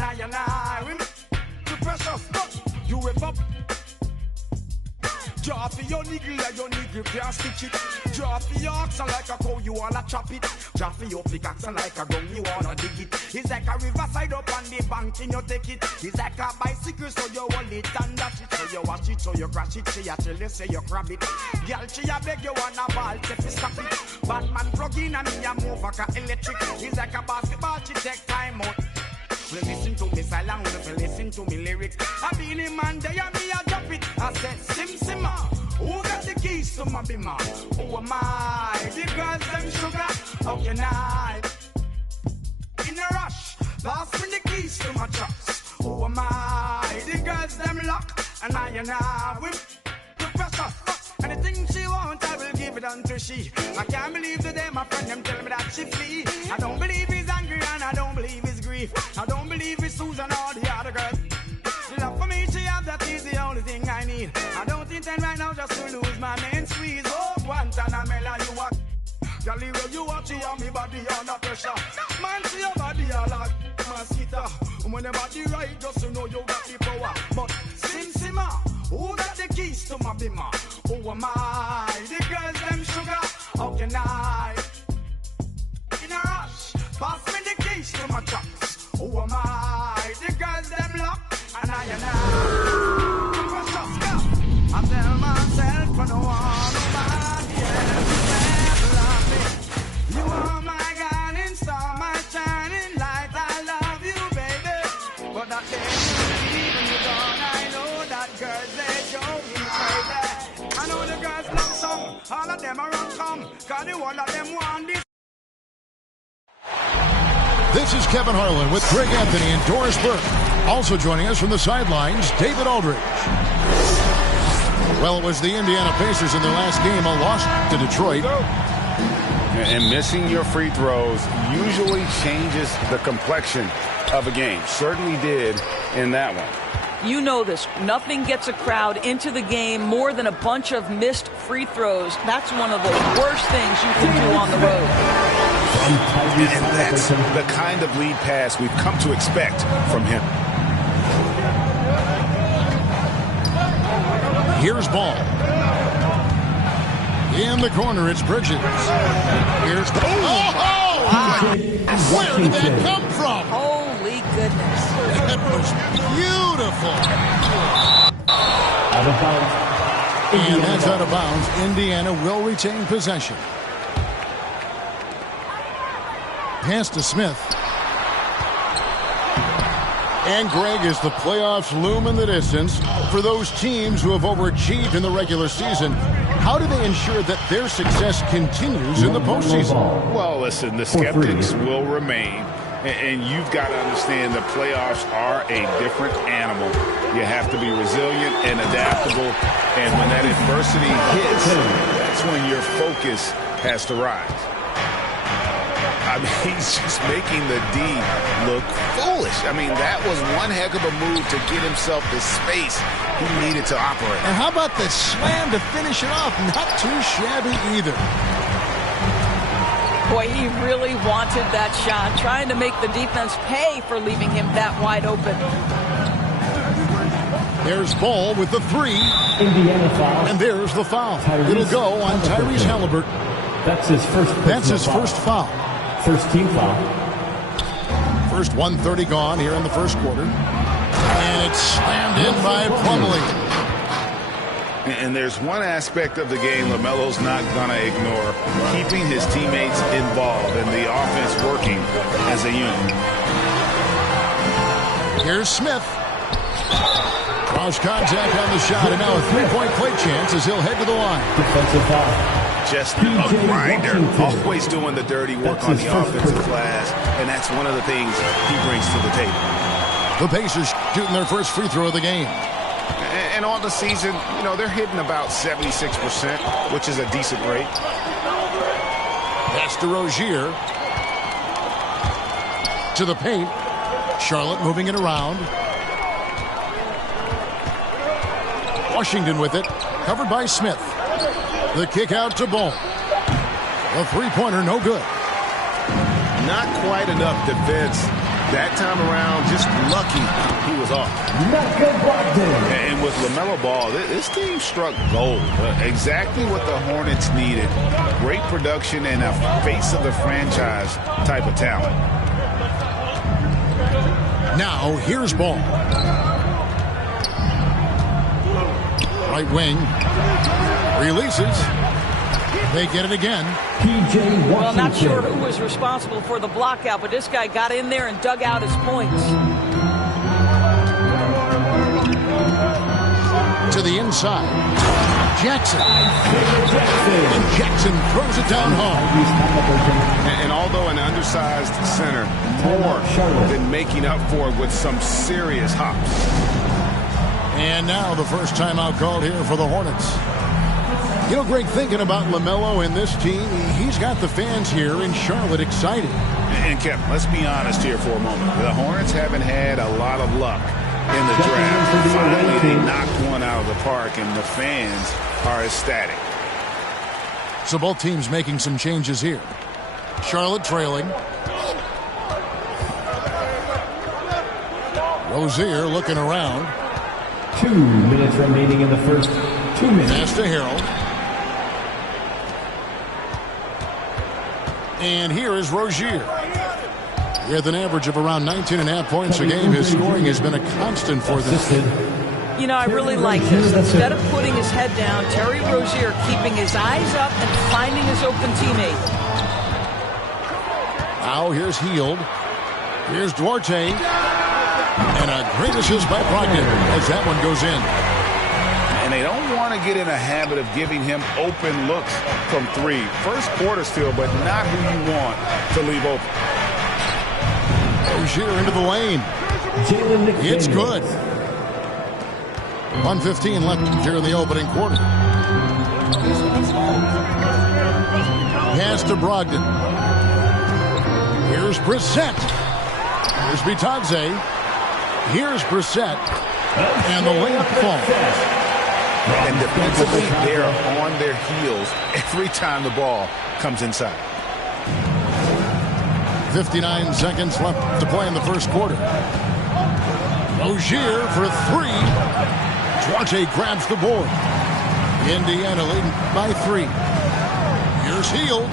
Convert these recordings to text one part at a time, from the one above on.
and I will too precious. You whip up. Draw for your niggle like your niggle can't stitch it. Draw for your oxen like a cow, you wanna chop it. Draw for your pickaxe like a gun, you wanna dig it. It's like a riverside up on the bank and you take it. It's like a bicycle, so you hold it and dash it. So you watch it, so you crash it. She a tell you, say you grab it. Girl, she a beg you wanna ball, say fi stop it. Batman plug in and me a move like a electric. It's like a basketball, she take time out. Listen to me silent, listen to me lyrics. I be the man there, me a drop it. I said, Simma, who got the keys to my bimmer? Who am I? The girls them sugar, how can I? In a rush, pass me the keys to my trucks. Who am I? The girls them lock, and I whip the pressure. Anything she wants, I will give it unto she. I can't believe today my friend them tell me that she flee. I don't believe he's angry and I don't believe he's grief. I don't believe it's Susan or the other girls. The love for me she have, that is the only thing I need. I don't intend right now just to lose my main squeeze. Oh, Guantanamela, you are Jolly well you watch it on me body under pressure. Man see your body all like mosquito. When your body right just to know you got the power. But Simma, who got the keys to my bimmer? Who am I? The girls them sugar, how can I? In a rush, pass me the keys to my trucks. Who am I? The girls them lock, and I. Precious girl, I tell myself I don't want nobody else to love me. You are my guiding star, my shining light. I love you, baby. But that day you leave and you're gone, I know that girls they show me crazy. I know the girls love some, all of them are on come, cause the one of them want this. This is Kevin Harlan with Greg Anthony and Doris Burke. Also joining us from the sidelines, David Aldridge. Well, it was the Indiana Pacers in their last game, a loss to Detroit. And missing your free throws usually changes the complexion of a game. Certainly did in that one. You know this. Nothing gets a crowd into the game more than a bunch of missed free throws. That's one of the worst things you can do on the road. And that's the kind of lead pass we've come to expect from him. Here's Ball. In the corner, it's Bridges. Here's Ball. Oh! Wow. Where did that come from? Holy goodness. That was beautiful. Out of bounds. And that's out of bounds. Indiana will retain possession. Pass to Smith. And Greg, as the playoffs loom in the distance, for those teams who have overachieved in the regular season, how do they ensure that their success continues in the postseason? Well, listen, the skeptics will remain. And you've got to understand the playoffs are a different animal. You have to be resilient and adaptable. And when that adversity hits, that's when your focus has to rise. I mean, he's just making the D look foolish. I mean, that was one heck of a move to get himself the space he needed to operate. And how about the slam to finish it off? Not too shabby either. Boy, he really wanted that shot, trying to make the defense pay for leaving him that wide open. There's Ball with the three. Indiana foul. And there's the foul. It'll go on Tyrese Halliburton. That's his first foul. First team foul. First 1:30 gone here in the first quarter. And it's slammed in by Plumlee. And there's one aspect of the game LaMelo's not going to ignore. Keeping his teammates involved and the offense working as a unit. Here's Smith. Cross contact on the shot. And now a three-point play chance as he'll head to the line. Defensive foul. Just a grinder, always doing the dirty work on the offensive glass, and that's one of the things he brings to the table. The Pacers shooting their first free throw of the game. And on the season, you know, they're hitting about 76%, which is a decent rate. Pass to Rozier. To the paint. Charlotte moving it around. Washington with it, covered by Smith. The kick out to Ball. The three-pointer, no good. Not quite enough defense That time around, just lucky he was off. And with LaMelo Ball, this team struck gold. Exactly what the Hornets needed. Great production and a face of the franchise type of talent. Now, here's Ball. Right wing. Releases. They get it again. Well, not sure who was responsible for the block out, but this guy got in there and dug out his points. To the inside. Jackson. And Jackson throws it down home. And although an undersized center, more than making up for it with some serious hops. And now the first timeout called here for the Hornets. You know, Greg, thinking about LaMelo and this team, he's got the fans here in Charlotte excited. And Kevin, let's be honest here for a moment. The Hornets haven't had a lot of luck in the draft. Finally, they knocked one out of the park, and the fans are ecstatic. So both teams making some changes here. Charlotte trailing. Rozier looking around. 2 minutes remaining in the first 2 minutes. Pass to Harold. And here is Rozier. With an average of around 19.5 points a game, his scoring has been a constant for them. You know, I really like this. Instead of putting his head down, Terry Rozier keeping his eyes up and finding his open teammate. Now here's Hield. Here's Duarte. And a great assist by Brogdon as that one goes in. And they don't want to get in a habit of giving him open looks from three. First quarter still, but not who you want to leave open. Rozier into the lane. It's good. 1:15 left here in the opening quarter. Pass to Brogdon. Here's Brissett. Here's Bitadze. Here's Brissett. And the layup falls. And defensively, they are on their heels every time the ball comes inside. 59 seconds left to play in the first quarter. Rozier for three. Duarte grabs the board. Indiana leading by 3. Here's Hield.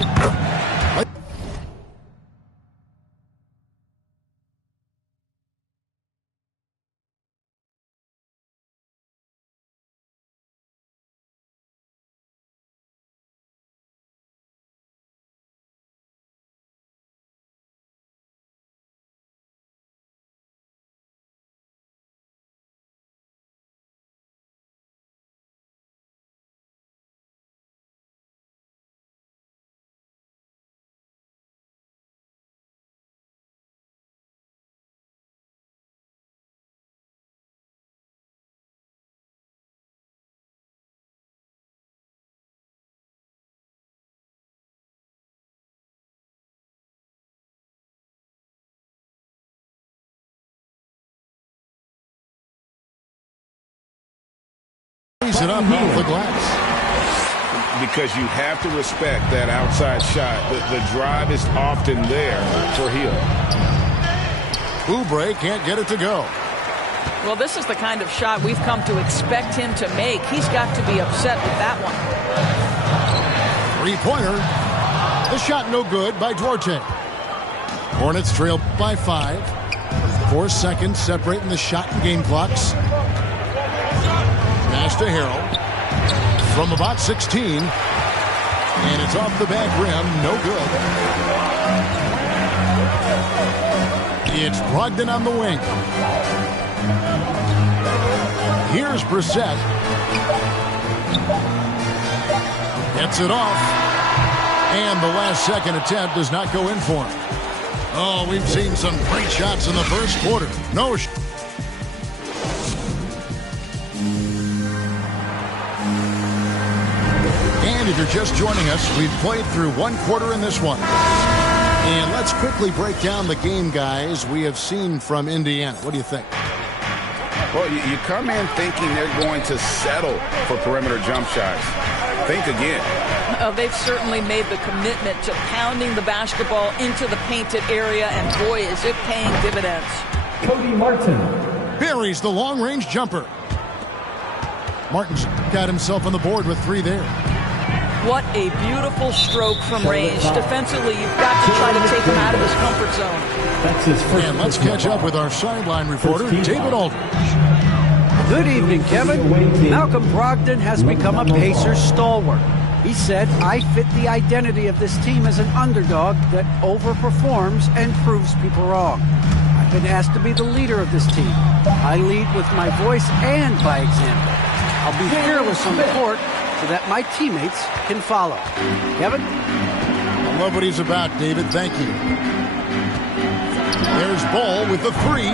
It up off the glass. Because you have to respect that outside shot. The drive is often there for Hield. Oubre can't get it to go. Well, this is the kind of shot we've come to expect him to make. He's got to be upset with that one. Three-pointer. The shot no good by Duarte. Hornets trail by 5. 4 seconds separating the shot and game clocks. Pass to Harold from about 16, and it's off the back rim, no good. It's Brogdon on the wing. Here's Brissett. Gets it off, and the last second attempt does not go in for him. Oh, we've seen some great shots in the first quarter. No. And if you're just joining us, we've played through 1 quarter in this one. And let's quickly break down the game, guys, we have seen from Indiana. What do you think? Well, you come in thinking they're going to settle for perimeter jump shots. Think again. They've certainly made the commitment to pounding the basketball into the painted area, and boy, is it paying dividends. Cody Martin. Buries the long-range jumper. Martin's got himself on the board with 3 there. What a beautiful stroke from range. Defensively, you've got to try to take him out of his comfort zone. That's his first. And let's catch up with our sideline reporter, David Aldridge. Good evening, Kevin. Malcolm Brogdon has become a Pacers stalwart. He said, "I fit the identity of this team as an underdog that overperforms and proves people wrong. I've been asked to be the leader of this team. I lead with my voice and by example. I'll be fearless on the court so that my teammates can follow." Kevin? I love what he's about, David. Thank you. There's Ball with the 3.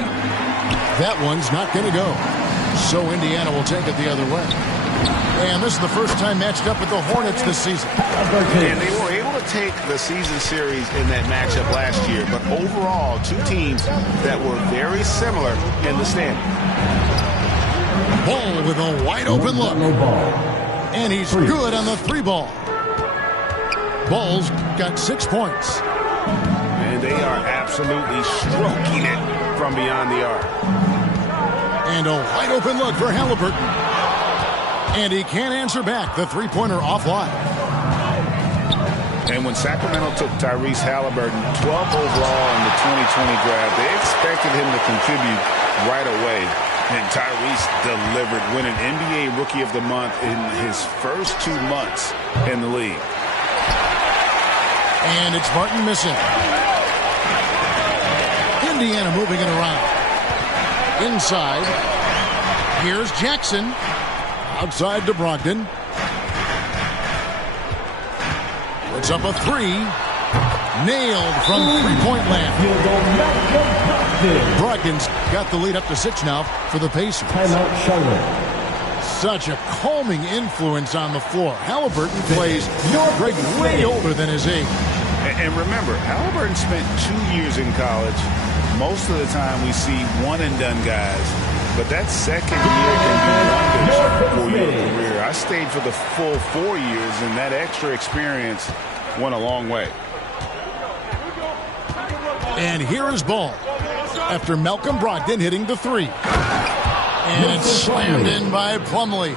That one's not going to go. So Indiana will take it the other way. And this is the first time matched up with the Hornets this season. And they were able to take the season series in that matchup last year. But overall, 2 teams that were very similar in the standing. Ball with a wide-open look. And he's good on the 3 ball. Ball's got 6 points. And they are absolutely stroking it from beyond the arc. And a wide-open look for Halliburton. And he can't answer back. The 3-pointer offline. And when Sacramento took Tyrese Halliburton 12th overall in the 2020 draft, they expected him to contribute right away. And Tyrese delivered, winning NBA Rookie of the Month in his first 2 months in the league. And it's Martin missing. Indiana moving it around. Inside. Here's Jackson. Outside to Brogdon. Puts up a 3. Nailed from 3-point land. Brogdon's got the lead up to 6 now for the Pacers. Timeout, Charlotte. Such a calming influence on the floor. Halliburton plays way older than his age. And remember, Halliburton spent 2 years in college. Most of the time we see one-and-done guys. But that second year can do wonders for your career. I stayed for the full 4 years, and that extra experience went a long way. And here is Ball after Malcolm Brogdon hitting the 3. And it's slammed in by Plumlee.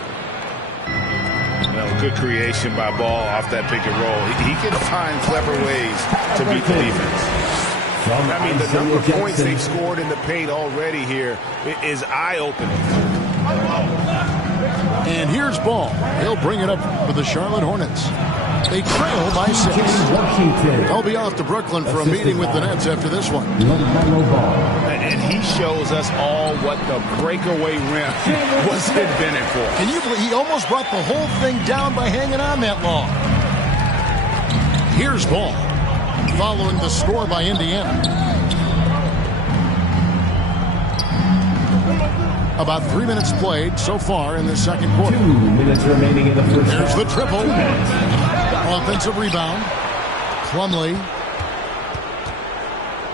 Well, good creation by Ball off that pick and roll. He can find clever ways to beat the defense. I mean, the number of points they've scored in the paint already here is eye-opening. And here's Ball. He'll bring it up for the Charlotte Hornets. They trail by 6. They'll be off to Brooklyn for a meeting with the Nets after this one. And he shows us all what the breakaway rim was invented for. Can you believe he almost brought the whole thing down by hanging on that long? Here's Ball. Following the score by Indiana. About 3 minutes played so far in the second quarter. 2 minutes remaining in the first. There's the triple. Offensive rebound. Plumlee.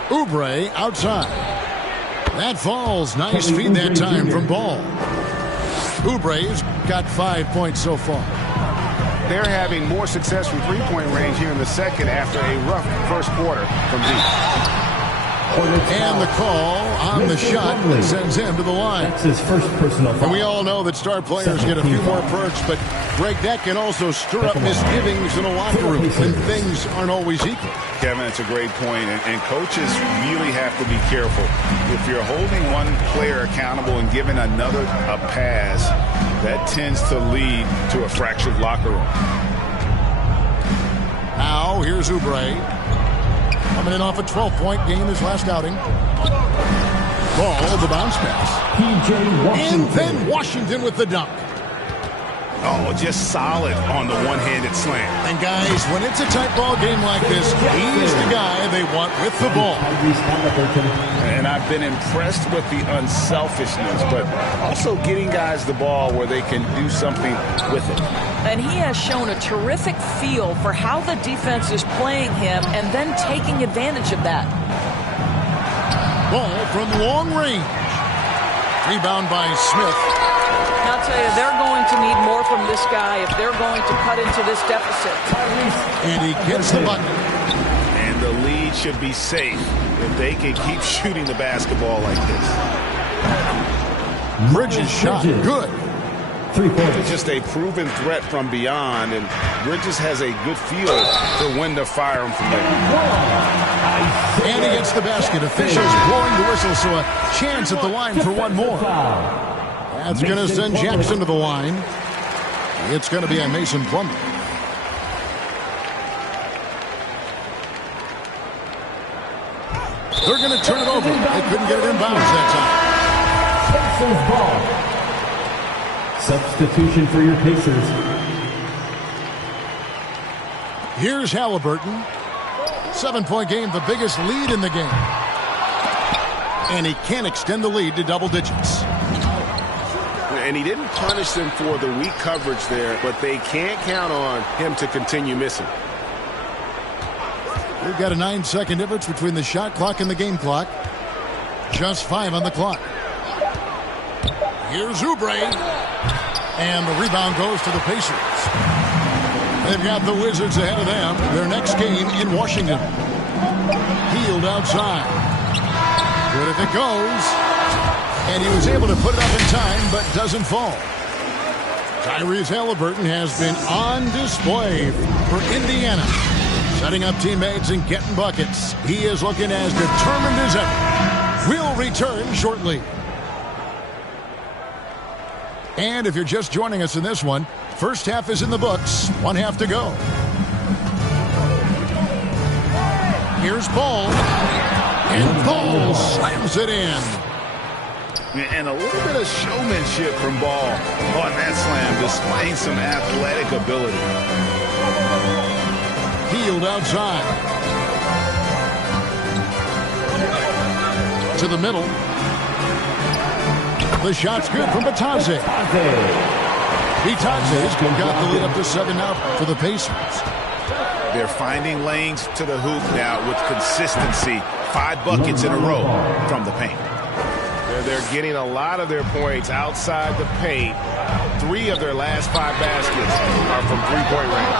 Oubre outside. That falls. Nice feed that time from Ball. Oubre's got 5 points so far. They're having more success from 3-point range here in the second after a rough first quarter from deep. And the call on the shot sends him to the line. That's his first personal foul. And we all know that star players get a few more perks, but Greg, that can also stir up misgivings in a locker room when things aren't always equal. Kevin, that's a great point, and coaches really have to be careful. If you're holding one player accountable and giving another a pass, that tends to lead to a fractured locker room. Now, here's Oubre. Coming in off a 12-point game his last outing. Ball, the bounce pass. And then Washington with the dunk. Oh, just solid on the one-handed slam. And guys, when it's a tight ball game like this, he's the guy they want with the ball. And I've been impressed with the unselfishness, but also getting guys the ball where they can do something with it. And he has shown a terrific feel for how the defense is playing him and then taking advantage of that. Ball from long range. Rebound by Smith. I'll tell you, they're going to need more from this guy if they're going to cut into this deficit. And he gets the bucket. And the lead should be safe if they can keep shooting the basketball like this. Bridges shot. Good. 3 points. It's just a proven threat from beyond, and Bridges has a good feel for when to fire him from there. And he gets the basket. Officials blowing the whistle, so a chance at the line for one more. That's going to send Jackson to the line. It's going to be a Mason Plumlee. They're going to turn it over. They couldn't get it in bounds that Pacers ball. Substitution for your Pacers. Here's Halliburton. 7-point game, the biggest lead in the game. And he can't extend the lead to double digits. And he didn't punish them for the weak coverage there, but they can't count on him to continue missing. We've got a 9-second difference between the shot clock and the game clock. Just 5 on the clock. Here's Oubre. And the rebound goes to the Pacers. They've got the Wizards ahead of them. Their next game in Washington. Hield outside. Good if it goes. And he was able to put it up in time, but doesn't fall. Tyrese Halliburton has been on display for Indiana. Setting up teammates and getting buckets. He is looking as determined as ever. We'll return shortly. And if you're just joining us in this one, first half is in the books. 1 half to go. Here's Ball. And Ball slams it in. And a little bit of showmanship from Ball on that slam, displaying some athletic ability. Hield outside. To the middle. The shot's good from Bitadze. Bitadze's got the lead up to 7 now for the Pacers. They're finding lanes to the hoop now with consistency. 5 buckets in a row from the paint. They're getting a lot of their points outside the paint. 3 of their last 5 baskets are from three-point range.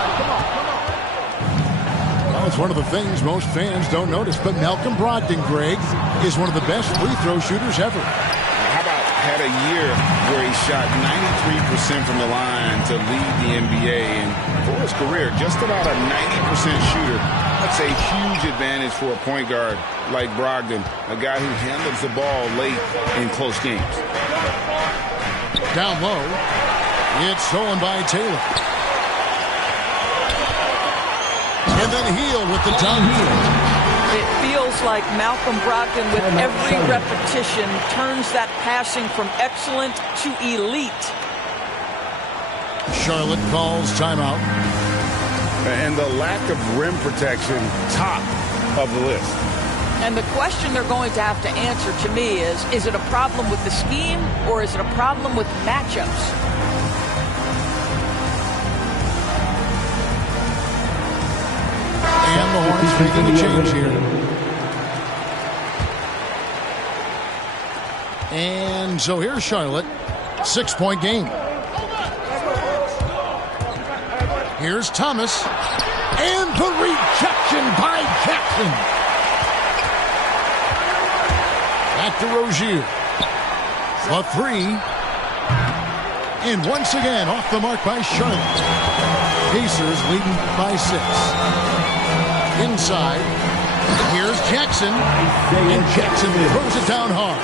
Well, it's one of the things most fans don't notice, but Malcolm Brogdon, Greg, is one of the best free throw shooters ever. How about had a year where he shot 93% from the line to lead the NBA, and for his career, just about a 90% shooter. That's a huge advantage for a point guard like Brogdon, a guy who handles the ball late in close games. Down low, it's stolen by Taylor. And then Hield with the dunk. It feels like Malcolm Brogdon, with every repetition, turns that passing from excellent to elite. Charlotte calls timeout. And the lack of rim protection, top of the list. And the question they're going to have to answer to me is it a problem with the scheme or is it a problem with matchups? And the Hornets making the change here. And so here's Charlotte. 6-point game. Here's Thomas. And the rejection by Jackson. Back to Rozier. A 3. And once again off the mark by Charlotte. Pacers leading by 6. Inside. Here's Jackson. And Jackson throws it down hard.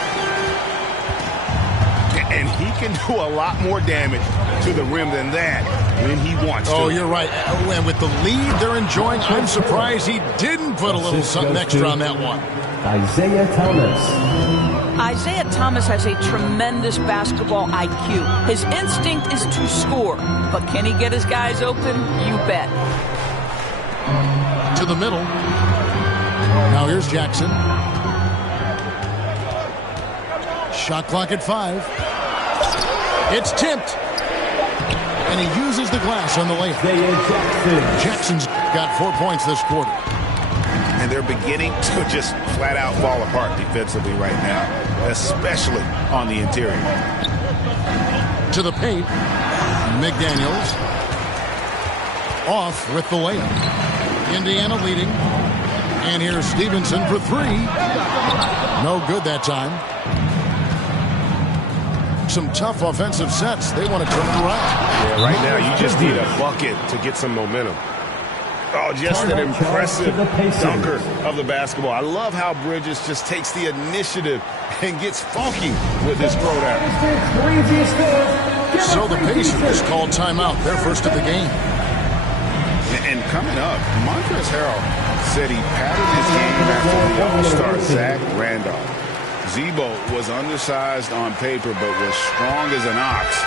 And he can do a lot more damage to the rim than that when he wants to. Oh, you're right. And with the lead they're enjoying, I'm surprised he didn't put a little something extra on that one. Isaiah Thomas. Isaiah Thomas has a tremendous basketball IQ. His instinct is to score, but can he get his guys open? You bet. To the middle. Now here's Jackson. Shot clock at 5. It's tipped. And he uses the glass on the layup. Jackson's got 4 points this quarter. And they're beginning to just flat out fall apart defensively right now, especially on the interior. To the paint, McDaniels off with the layup. Indiana leading. And here's Stevenson for three. No good that time. Some tough offensive sets. They want to turn it around. Yeah, right now you just need a bucket to get some momentum. Oh, just an impressive dunker of the basketball. I love how Bridges just takes the initiative and gets funky with his throwdown. So the Pacers called timeout. They're first of the game. And coming up, Montrezl Harrell said he patterned his game after the All-Star Zach Randolph. Zebo was undersized on paper but was strong as an ox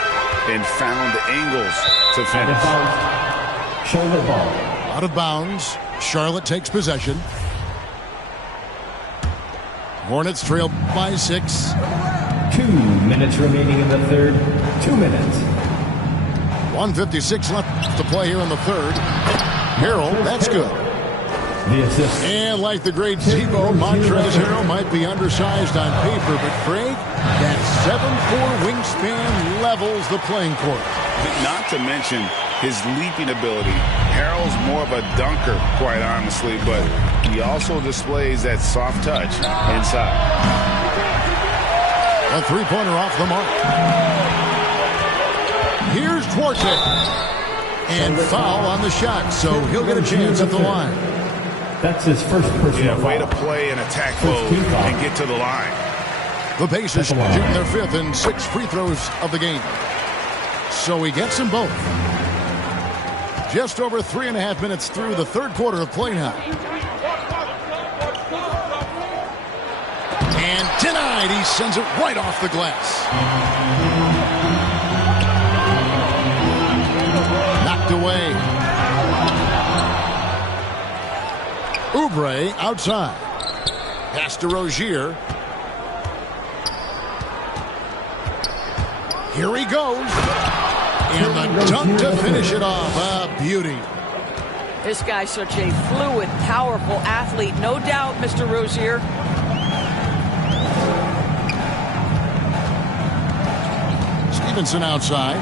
and found angles to finish. Charlotte ball. Out of bounds. Charlotte takes possession. Hornets trail by 6. 2 minutes remaining in the third. 2 minutes. 1:56 left to play here in the third. Harrell, that's good. The assist. And like the great Zebo, Montrezl Harrell might be undersized on paper, but Craig, that 7'4" wingspan levels the playing court. Not to mention his leaping ability. Harrell's more of a dunker, quite honestly, but he also displays that soft touch inside. A three-pointer off the mark. Here's Duarte. And foul on the shot, so he'll get a chance at the line. That's his first personal Way to foul. play in attack mode and get to the line. The Pacers shooting their 5th and 6 free throws of the game. So he gets them both. Just over 3.5 minutes through the third quarter of play now. And denied. He sends it right off the glass. Knocked away. Oubre outside. Pass to Rozier. Here he goes. And the dunk to finish it off. A beauty. This guy's such a fluid, powerful athlete. No doubt, Mr. Rozier. Stevenson outside.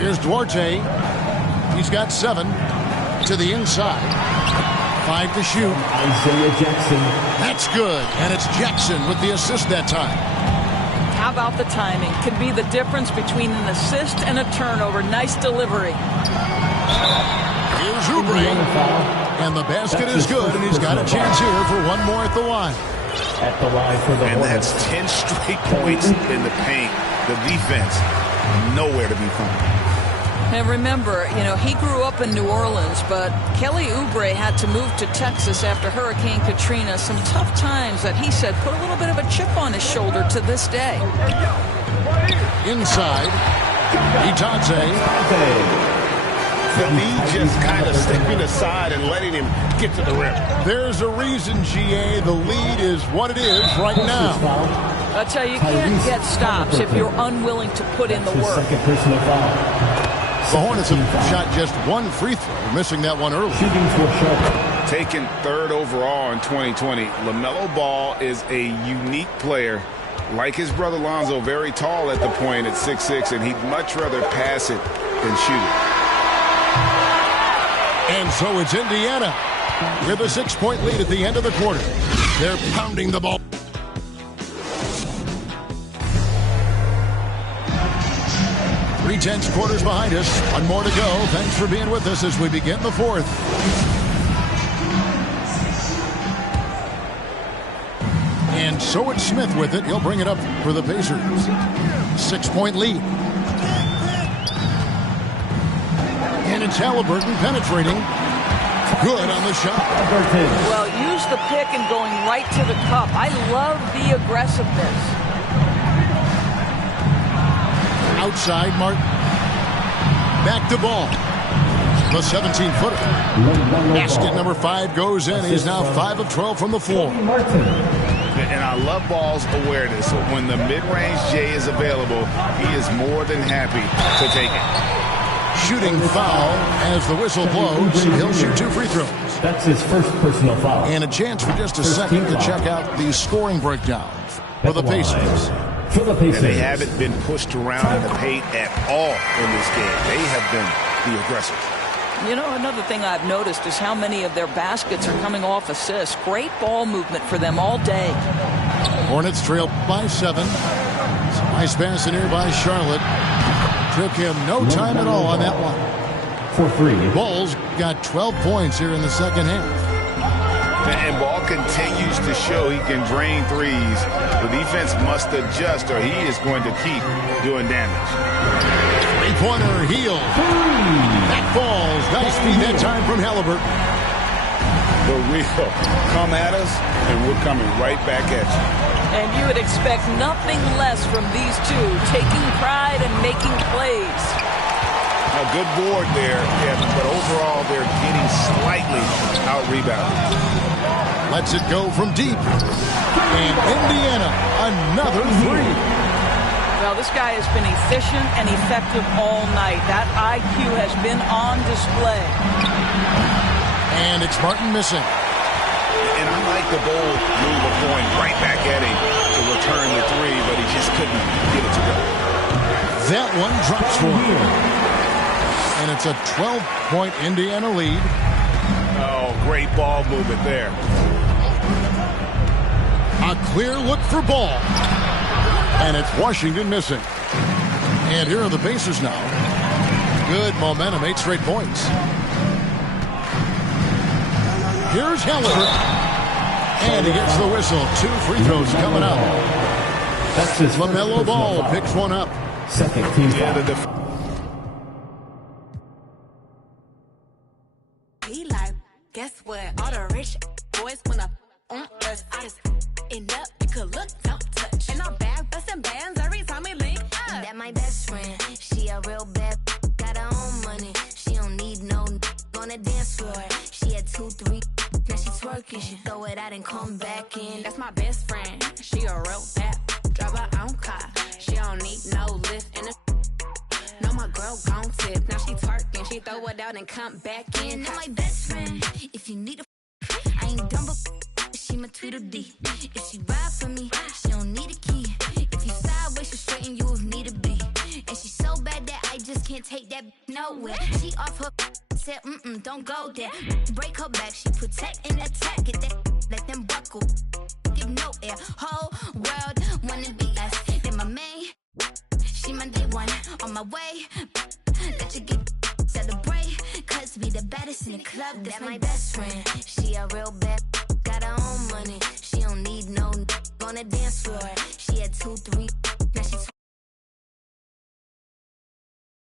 Here's Duarte. He's got 7 to the inside. 5 to shoot. Isaiah Jackson. That's good. And it's Jackson with the assist that time. How about the timing? Could be the difference between an assist and a turnover. Nice delivery. Here's Oubre. And the basket is good, and he's got a chance here for one more at the line. At the line for the And Hornets. that's 10 straight points in the paint. The defense, nowhere to be found. And remember, he grew up in New Orleans, but Kelly Oubre had to move to Texas after Hurricane Katrina. Some tough times that he said put a little bit of a chip on his shoulder to this day. Inside. Itadze. For me, just kind of stepping aside and letting him get to the rim. There's a reason, GA. The lead is what it is right now. I tell you, you can't get stops if you're unwilling to put in the work. Second personal foul. The Hornets have shot just 1 free throw, missing that one early. Shooting for Charlotte. Taken 3rd overall in 2020, LaMelo Ball is a unique player. Like his brother Lonzo, very tall at the point at 6'6", and he'd much rather pass it than shoot. And so it's Indiana with a 6-point lead at the end of the quarter. They're pounding the ball. Three-tenths quarters behind us. One more to go. Thanks for being with us as we begin the fourth. And so it's Smith with it. He'll bring it up for the Pacers. 6-point lead. And it's Halliburton penetrating. Good on the shot. Well, use the pick and going right to the cup. I love the aggressiveness. Outside, Martin. Back to ball. The 17-footer. Basket number 5 goes in. He's now 5 of 12 from the floor. And I love Ball's awareness. When the mid-range J is available, he is more than happy to take it. shooting foul as the whistle blows. He'll shoot 2 free throws. That's his first personal foul. And a chance for just a second to check out the scoring breakdown for the Pacers. And they haven't been pushed around in the paint at all in this game. They have been the aggressors. You know, another thing I've noticed is how many of their baskets are coming off assists. Great ball movement for them all day. Hornets trail by 7. Nice pass in here by Charlotte. Took him no time at all on that one. For 3. Bulls got 12 points here in the second half. And Ball continues to show he can drain threes. The defense must adjust or he is going to keep doing damage. Three-pointer heel. That falls. Nice feed that time from Halliburton. The real come at us, and we're coming right back at you. And you would expect nothing less from these two, taking pride and making plays. A good board there, Kevin, but overall they're getting slightly out-rebounded. Lets it go from deep. And Indiana, another 3. Well, this guy has been efficient and effective all night. That IQ has been on display. And it's Martin missing. And I like the bold move of going right back at him to return the 3, but he just couldn't get it to go. That one drops for him. And it's a 12-point Indiana lead. Oh, great ball movement there. A clear look for Ball. And it's Washington missing. And here are the Pacers now. Good momentum, 8 straight points. Here's Halliburton. And he gets the whistle. 2 free throws coming up. That's his LaMelo Ball picks one up. Second team foul. Guess what? All the rich boys when I on us, I just end up. You could look, don't touch. And I'm back busting bands every time we link up. That my best friend. She a real bad, got her own money. She don't need no on the dance floor. She had 2, 3, now she twerking. She throw it out and come back in. That's my best friend. She a real bad, drive her own car. She don't need no lift in the. No, my girl gon' tip. Now she twerking. She throw it out and come back in. That my best friend. If you need a, I ain't dumb, but she my Tweedledee. If she ride for me, she don't need a key. If you sideways, she straighten you if need to be. And she so bad that I just can't take that nowhere. She off her, said, don't go there. Break her back, she protect and attack. Get that, let them buckle. Give no air. Whole world wanna be us. Then my main, she my day one. On my way, let you get celebrate. Cause we the baddest in the club. That's my best friend. She a real bad, got her own money. She don't need no on the dance floor. She had 2, 3.